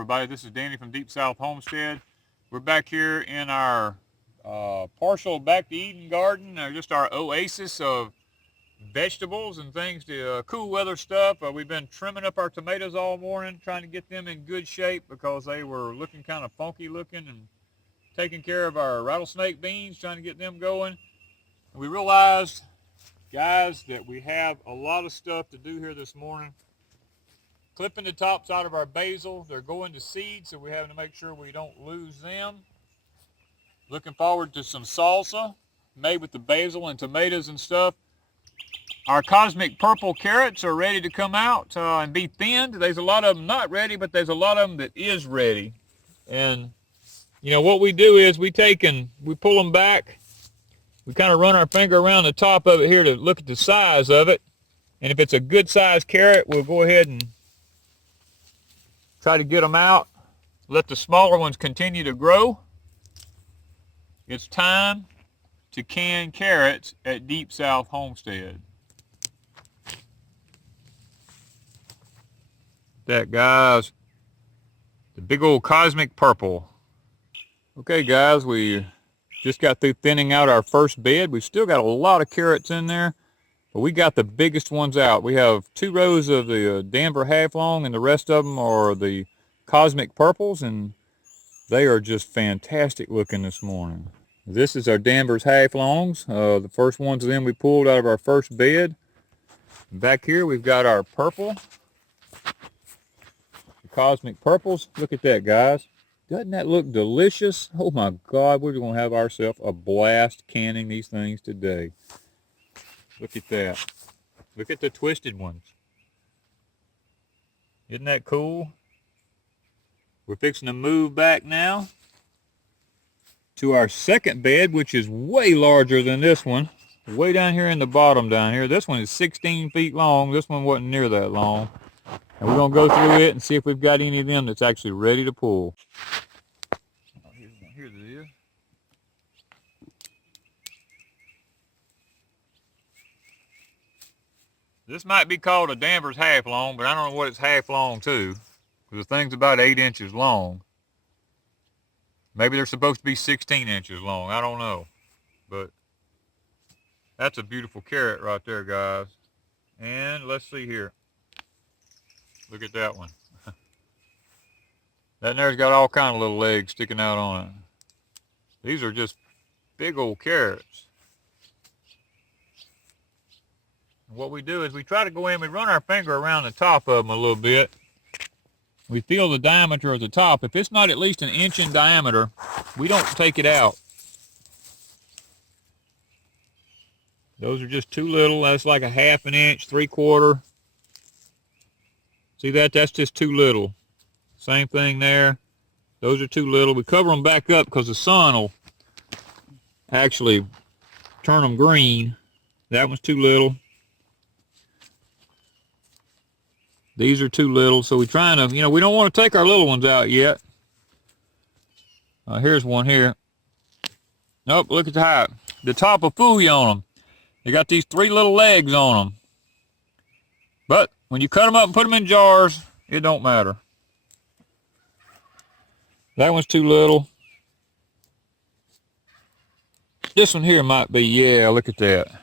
everybody. This is Danny from Deep South Homestead. We're back here in our partial back to Eden garden, just our oasis of vegetables and things to cool weather stuff. We've been trimming up our tomatoes all morning, trying to get them in good shape because they were looking kind of funky looking, and taking care of our rattlesnake beans, trying to get them going. And we realized, guys, that we have a lot of stuff to do here this morning. Clipping the tops out of our basil. They're going to seed, so we're having to make sure we don't lose them. Looking forward to some salsa made with the basil and tomatoes and stuff. Our cosmic purple carrots are ready to come out and be thinned. There's a lot of them not ready, but there's a lot of them that is ready. And you know what we do is we take and we pull them back. We kind of run our finger around the top of it here to look at the size of it. And if it's a good sized carrot, we'll go ahead and try to get them out. Let the smaller ones continue to grow. It's time to can carrots at Deep South Homestead. That, guys, the big old cosmic purple. Okay, guys, we just got through thinning out our first bed. We've still got a lot of carrots in there, but we got the biggest ones out. We have 2 rows of the Danver half long, and the rest of them are the cosmic purples, and they are just fantastic looking this morning. This is our Danver's half longs. The first ones of them we pulled out of our first bed. Back here we've got our purple, the cosmic purples. Look at that, guys. Doesn't that look delicious? Oh my God, we're going to have ourselves a blast canning these things today. Look at that. Look at the twisted ones. Isn't that cool? We're fixing to move back now to our second bed, which is way larger than this one. Way down here in the bottom down here. This one is 16 feet long. This one wasn't near that long. And we're going to go through it and see if we've got any of them that's actually ready to pull. Here's it is. This might be called a Danver's half long, but I don't know what it's half long to, because the thing's about 8 inches long. Maybe they're supposed to be 16 inches long. I don't know. But that's a beautiful carrot right there, guys. And let's see here. Look at that one. That there's got all kind of little legs sticking out on it. These are just big old carrots. And what we do is we try to go in, we run our finger around the top of them a little bit. We feel the diameter of the top. If it's not at least 1 inch in diameter, we don't take it out. Those are just too little. That's like 1/2 inch, 3/4. See that? That's just too little. Same thing there. Those are too little. We cover them back up because the sun will actually turn them green. That one's too little. These are too little, so we're trying to, you know, we don't want to take our little ones out yet. Here's one here. Nope, look at the height. The top will fool you on them. They got these 3 little legs on them. But when you cut them up and put them in jars, it don't matter. That one's too little. This one here might be, yeah, look at that.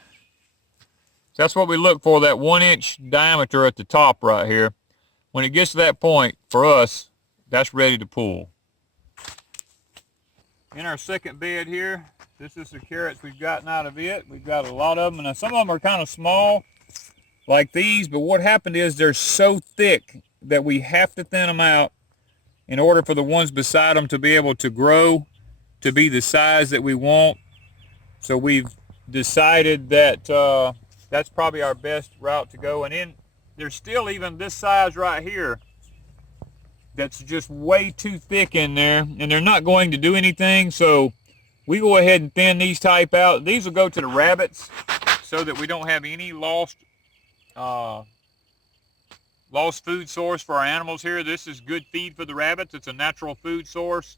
That's what we look for, that 1 inch diameter at the top right here. When it gets to that point, for us, that's ready to pull. In our second bed here, this is the carrots we've gotten out of it. We've got a lot of them, and some of them are kind of small, like these, but what happened is they're so thick that we have to thin them out in order for the ones beside them to be able to grow to be the size that we want. So we've decided that that's probably our best route to go. And then there's still even this size right here that's just way too thick in there, and they're not going to do anything. So we go ahead and thin these type out. These will go to the rabbits so that we don't have any lost food source for our animals here. This is good feed for the rabbits. It's a natural food source.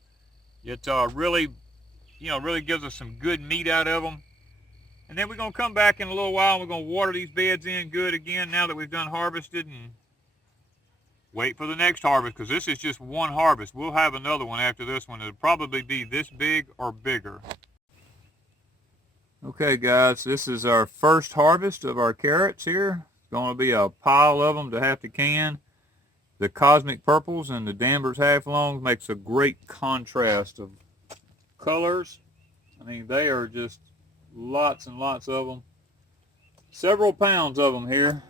It really gives us some good meat out of them. And then we're going to come back in a little while and we're going to water these beds in good again now that we've done harvested and wait for the next harvest, because this is just one harvest. We'll have another one after this one. It'll probably be this big or bigger. Okay guys, this is our first harvest of our carrots here. It's going to be a pile of them to have to can. The cosmic purples and the Danver's half longs makes a great contrast of colors. I mean, they are just lots and lots of them. Several pounds of them here.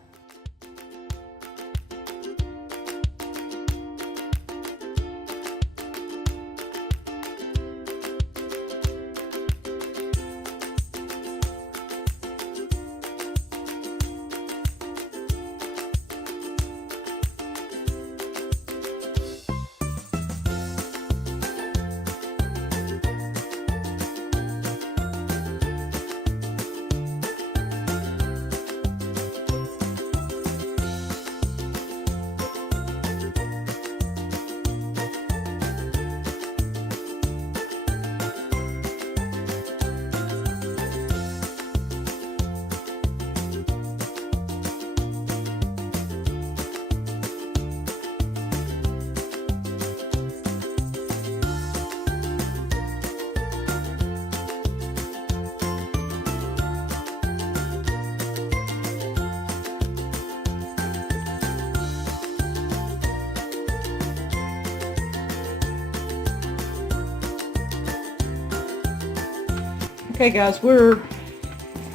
Okay guys, we're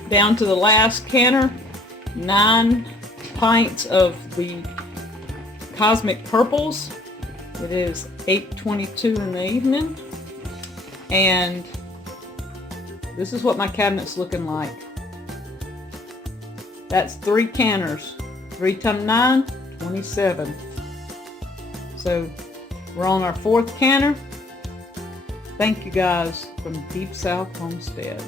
down to the last canner. 9 pints of the cosmic purples. It is 8:22 in the evening. And this is what my cabinet's looking like. That's 3 canners. 3 times 9, 27. So we're on our 4th canner. Thank you guys from Deep South Homestead.